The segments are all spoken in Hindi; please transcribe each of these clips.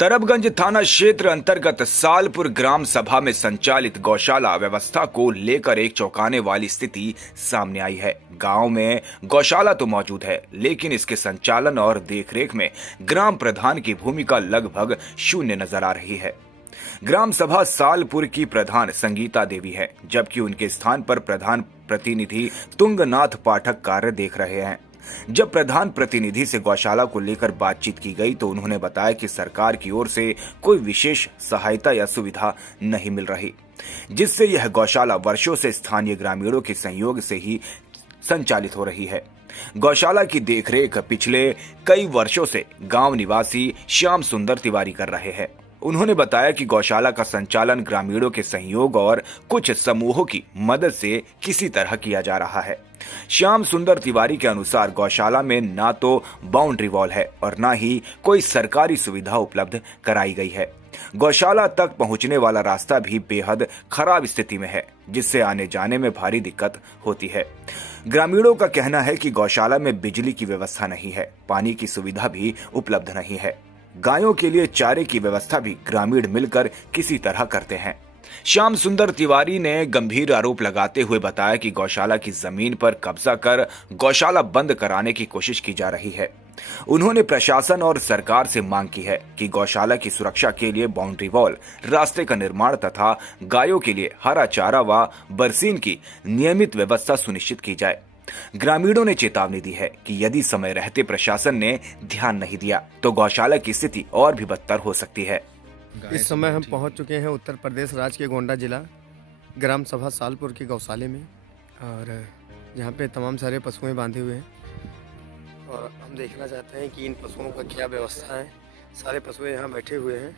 तरबगंज थाना क्षेत्र अंतर्गत सालपुर ग्राम सभा में संचालित गौशाला व्यवस्था को लेकर एक चौंकाने वाली स्थिति सामने आई है। गांव में गौशाला तो मौजूद है, लेकिन इसके संचालन और देखरेख में ग्राम प्रधान की भूमिका लगभग शून्य नजर आ रही है। ग्राम सभा सालपुर की प्रधान संगीता देवी है, जबकि उनके स्थान पर प्रधान प्रतिनिधि तुंगनाथ पाठक कार्य देख रहे हैं। जब प्रधान प्रतिनिधि से गौशाला को लेकर बातचीत की गई तो उन्होंने बताया कि सरकार की ओर से कोई विशेष सहायता या सुविधा नहीं मिल रही, जिससे यह गौशाला वर्षों से स्थानीय ग्रामीणों के सहयोग से ही संचालित हो रही है। गौशाला की देखरेख पिछले कई वर्षों से गांव निवासी श्याम सुंदर तिवारी कर रहे हैं। उन्होंने बताया कि गौशाला का संचालन ग्रामीणों के सहयोग और कुछ समूहों की मदद से किसी तरह किया जा रहा है। श्याम सुंदर तिवारी के अनुसार गौशाला में ना तो बाउंड्री वॉल है और ना ही कोई सरकारी सुविधा उपलब्ध कराई गई है। गौशाला तक पहुंचने वाला रास्ता भी बेहद खराब स्थिति में है, जिससे आने जाने में भारी दिक्कत होती है। ग्रामीणों का कहना है कि गौशाला में बिजली की व्यवस्था नहीं है, पानी की सुविधा भी उपलब्ध नहीं है। गायों के लिए चारे की व्यवस्था भी ग्रामीण मिलकर किसी तरह करते हैं। श्याम सुंदर तिवारी ने गंभीर आरोप लगाते हुए बताया कि गौशाला की जमीन पर कब्जा कर गौशाला बंद कराने की कोशिश की जा रही है। उन्होंने प्रशासन और सरकार से मांग की है कि गौशाला की सुरक्षा के लिए बाउंड्री वॉल, रास्ते का निर्माण तथा गायों के लिए हरा चारा व बरसीन की नियमित व्यवस्था सुनिश्चित की जाए। ग्रामीणों ने चेतावनी दी है कि यदि समय रहते प्रशासन ने ध्यान नहीं दिया तो गौशाला की स्थिति और भी बदतर हो सकती है। इस समय हम पहुंच चुके हैं उत्तर प्रदेश राज्य के गोंडा जिला ग्राम सभा सालपुर के गौशाले में, और यहाँ पे तमाम सारे पशुएं बांधे हुए हैं और हम देखना चाहते हैं कि इन पशुओं का क्या व्यवस्था है। सारे पशुएं यहाँ बैठे हुए हैं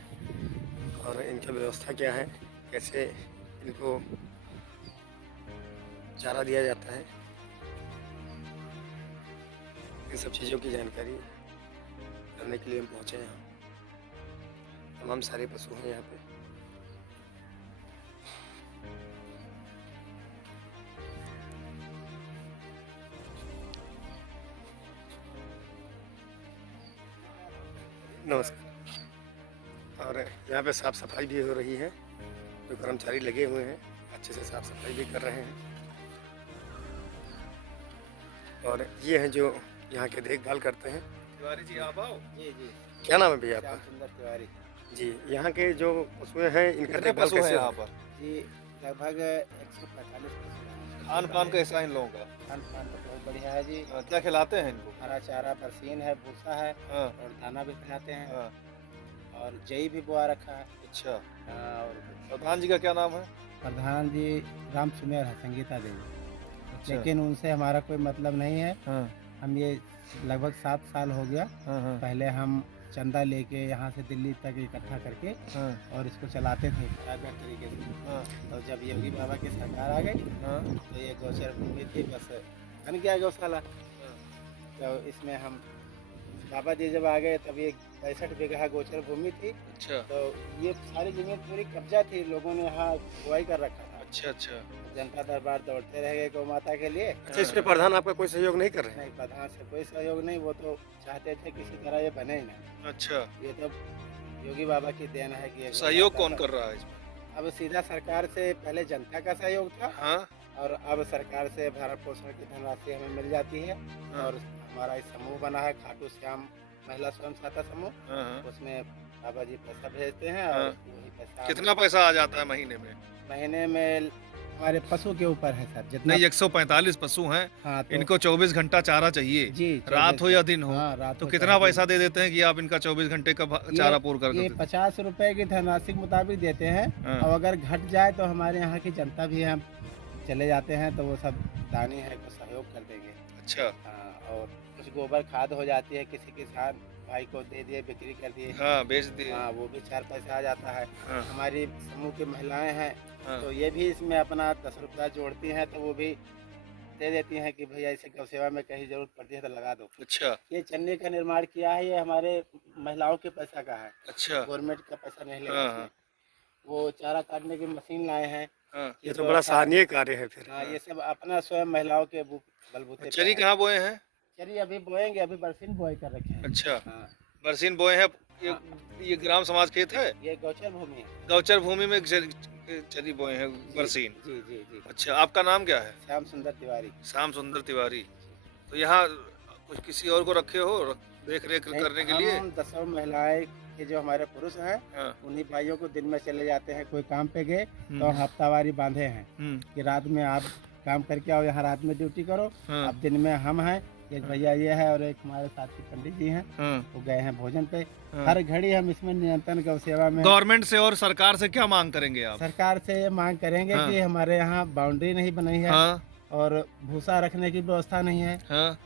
और इनकी व्यवस्था क्या है, कैसे इनको चारा दिया जाता है, इन सब चीज़ों की जानकारी करने के लिए हम पहुँचे हैं। तमाम सारे पशु हैं यहाँ पे। नमस्कार। और यहाँ पे साफ सफाई भी हो रही है, जो कर्मचारी लगे हुए हैं अच्छे से साफ सफाई भी कर रहे हैं। और ये हैं जो यहाँ के देखभाल करते हैं। तिवारी जी आप आओ। जी जी, क्या नाम है भैया आपका? सुंदर तिवारी जी, यहाँ के जो पशुएं हैं इनका कितने देखभाल पशु हैं कैसे यहाँ हो? पर? जी, लगभग 145 पशु हैं। खान पान कैसा है इन लोगों का? खान पान तो बहुत बढ़िया है जी। क्या खिलाते हैं इनको? हरा चारा, बरसीन है, भूसा है हाँ, और दाना भी खिलाते हैं हाँ, और जई भी बोआ रखा है। अच्छा। और प्रधान जी का क्या नाम है? प्रधान जी राम सुमेर है, संगीता देवी। अच्छा। लेकिन उनसे हमारा कोई मतलब नहीं है। हाँ, हम ये लगभग 7 साल हो गया। हाँ, हाँ, पहले हम चंदा लेके यहाँ से दिल्ली तक इकट्ठा करके हाँ, और इसको चलाते थे प्राइवेट तरीके से। हाँ, और जब योगी बाबा की सरकार आ गई हाँ, तो ये गौचर भूमि थी, बस बन गया गौशाला। तो इसमें हम बाबा जी जब आ गए तब ये 65 बीघा गोचर भूमि थी। अच्छा, तो ये सारी जमीन पूरी कब्जा थी, लोगों ने यहाँ बुआई कर रखा था। अच्छा, अच्छा। जनता दरबार दौड़ते रह गए गौ माता के लिए। अच्छा, इसमें प्रधान आपका कोई सहयोग नहीं कर रहे हैं? नहीं, प्रधान से कोई सहयोग नहीं, वो तो चाहते थे किसी तरह ये बने ही नहीं। अच्छा, ये तो योगी बाबा की देन है कि ये सहयोग गौ कौन माता कर रहा है इसमें? अब सीधा सरकार से पहले जनता का सहयोग था हाँ, और अब सरकार से भरण पोषण की धनराशि हमें मिल जाती है। हाँ। और हमारा एक समूह बना है, खाटू श्याम महिला स्वयं सहायता समूह। हाँ, हाँ। उसमें बाबा जी पैसा भेजते हैं और हाँ। वही पैसा कितना पैसा आ जाता है महीने में? महीने में हमारे पशु के ऊपर है सर, जितना। नहीं, 145 पशु हैं, हाँ, तो इनको 24 घंटा चारा चाहिए, जी, रात हो या दिन हो। हाँ, रात तो हो कितना चाहे दिन। पैसा दे देते हैं कि आप इनका 24 घंटे का चारा पूरा कर ये देते हैं? 50 रुपए की धनराशि के मुताबिक देते हैं। हाँ। और अगर घट जाए तो हमारे यहाँ की जनता भी हम चले जाते हैं, तो वो सब दानी है को सहयोग कर देंगे। अच्छा, हाँ, और कुछ गोबर खाद हो जाती है, किसी किसान भाई को दे दिए, बिक्री कर दिए। हाँ, बेच दिए। हाँ, वो भी 4 पैसा आ जाता है। हाँ, हमारी समूह की महिलाएं हैं, हाँ, तो ये भी इसमें अपना 10 रुपया जोड़ती हैं, तो वो भी दे देती हैं कि भैया इसे गौ सेवा में कहीं जरूरत पड़ती है तो लगा दो। अच्छा, ये चन्नी का निर्माण किया है, ये हमारे महिलाओं के पैसा का है, अच्छा, गवर्नमेंट का पैसा नहीं लगा हाँ, इसमें। वो चारा काटने की मशीन लाए हैं। हाँ। ये तो बड़ा सराहनीय कार्य है फिर। हाँ, ये सब अपना स्वयं महिलाओं के बलबूते पे चरी है। कहाँ बोए हैं? चलिए अभी बोएंगे, अभी बरसीन बोआई कर रखे हैं। अच्छा, हाँ, बरसीन बोए हैं, ये ग्राम समाज खेत है, ये गौचर भूमि है। गौचर भूमि में चरी बोए हैं बरसीन। जी जी जी। अच्छा, आपका नाम क्या है? श्याम सुंदर तिवारी। श्याम सुंदर तिवारी। तो यहाँ कुछ किसी और को रखे हो देख रेख नहीं, करने के लिए? हम 10 महिलाएं के जो हमारे पुरुष हैं, हाँ। उन्हीं भाइयों को दिन में चले जाते हैं, कोई काम पे गए तो हम्म, हफ्तावारी बांधे हैं हम्म, कि रात में आप काम करके आओ, यहाँ रात में ड्यूटी करो। हाँ, अब दिन में हम हैं, एक भैया ये है और एक हमारे साथी पंडित जी हैं, हाँ, वो गए हैं भोजन पे। हाँ। हर घड़ी हम इसमें नियंत्रण गौ सेवा में गवर्नमेंट से और सरकार से क्या मांग करेंगे आप? सरकार से ये मांग करेंगे हाँ। कि हमारे यहाँ बाउंड्री नहीं बनी है हाँ, और भूसा रखने की व्यवस्था नहीं है, हाँ,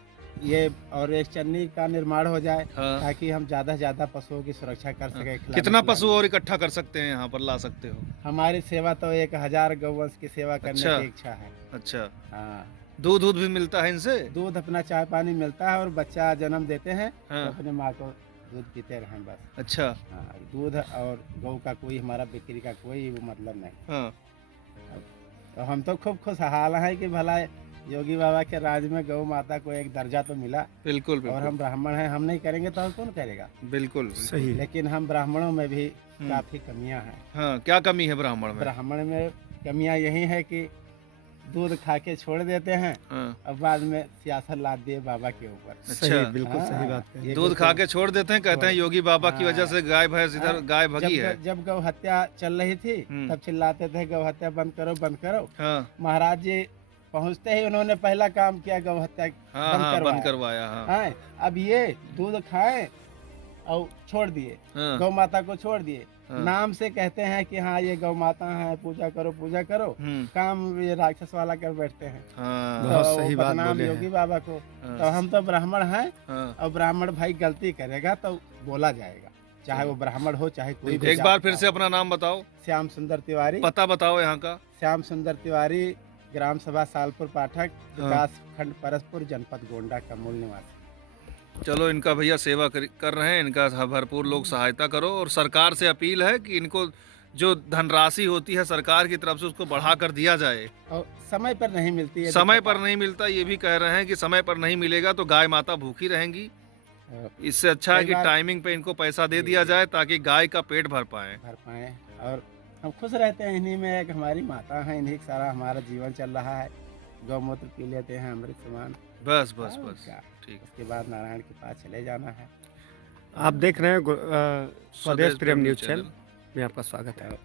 ये और एक चन्नी का निर्माण हो जाए हाँ। ताकि हम ज्यादा से ज्यादा पशुओं की सुरक्षा कर सके। खिलाने कितना पिलाने। पशु और इकट्ठा कर सकते हैं यहाँ पर ला सकते हो? हमारी सेवा तो 1000 गौवंश की सेवा करने अच्छा। की इच्छा है। अच्छा, हाँ, दूध भी मिलता है इनसे? दूध अपना चाय पानी मिलता है और बच्चा जन्म देते हैं हाँ। तो अपने माँ को दूध पीते रहें बस। अच्छा, हाँ, दूध और गौ का कोई हमारा बिक्री का कोई वो मतलब नहीं। हाँ, तो हम तो खूब खुशहाल हैं कि भला योगी बाबा के राज में गौ माता को एक दर्जा तो मिला। बिल्कुल और बिल्कुल हम ब्राह्मण हैं, हम नहीं करेंगे तो और कौन करेगा। बिल्कुल। सही है। लेकिन हम ब्राह्मणों में भी काफी कमियां हैं। हाँ, क्या कमी है ब्राह्मण में? ब्राह्मण में कमियां यही है कि दूध खा के छोड़ देते हैं हाँ, और बाद में सियासत लाद दिए बाबा के ऊपर। सही, अच्छा। बिल्कुल हाँ, सही बात है। ये दूध खा के छोड़ देते हैं, कहते हैं योगी बाबा की वजह से गाय भैंस इधर हाँ, गाय भगी है। जब गौ हत्या चल रही थी हम्म। तब चिल्लाते थे गौ हत्या बंद करो बंद करो। हाँ, महाराज जी पहुंचते ही उन्होंने पहला काम किया गौ हत्या हाँ, बंद हाँ, बंद करवाया। करवाया। हाँ, हाँ, अब ये दूध खाएं और छोड़ दिए, हाँ, गौ माता को छोड़ दिए। हाँ। नाम से कहते हैं कि हाँ ये गौ माता है, पूजा करो पूजा करो। काम ये राक्षस वाला कर बैठते हैं। हाँ, बहुत तो सही बात बदनाम बोले हैं। योगी बाबा को। हाँ, तो हम तो ब्राह्मण हैं हाँ। और ब्राह्मण भाई गलती करेगा तो बोला जाएगा, चाहे वो ब्राह्मण हो चाहे कोई भी एक बार जात फिर का से हो। अपना नाम बताओ, श्याम सुंदर तिवारी। पता बताओ यहाँ का। श्याम सुंदर तिवारी, ग्राम सभा सालपुर पाठक, हाँ। विकास खंड परसपुर, जनपद गोंडा का मूल निवासी। चलो, इनका भैया सेवा कर रहे हैं, इनका भरपूर लोग सहायता करो। और सरकार से अपील है कि इनको जो धनराशि होती है सरकार की तरफ से उसको बढ़ा कर दिया जाए। और समय पर नहीं मिलती है। समय पर नहीं मिलता, ये भी कह रहे हैं कि समय पर नहीं मिलेगा तो गाय माता भूखी रहेंगी। इससे अच्छा है कई कि बार- टाइमिंग पे इनको पैसा दे दिया जाए ताकि गाय का पेट भर पाए। भर पाए और हम खुश रहते हैं इन्हीं में। एक हमारी माता है, इन्हीं से सारा हमारा जीवन चल रहा है। गौमूत्र पी लेते हैं अमृत समान। बस बस और बस, क्या। ठीक। उसके बाद नारायण के पास चले जाना है। आप देख रहे हैं स्वदेश प्रेम न्यूज चैनल चैनल। में आपका स्वागत है।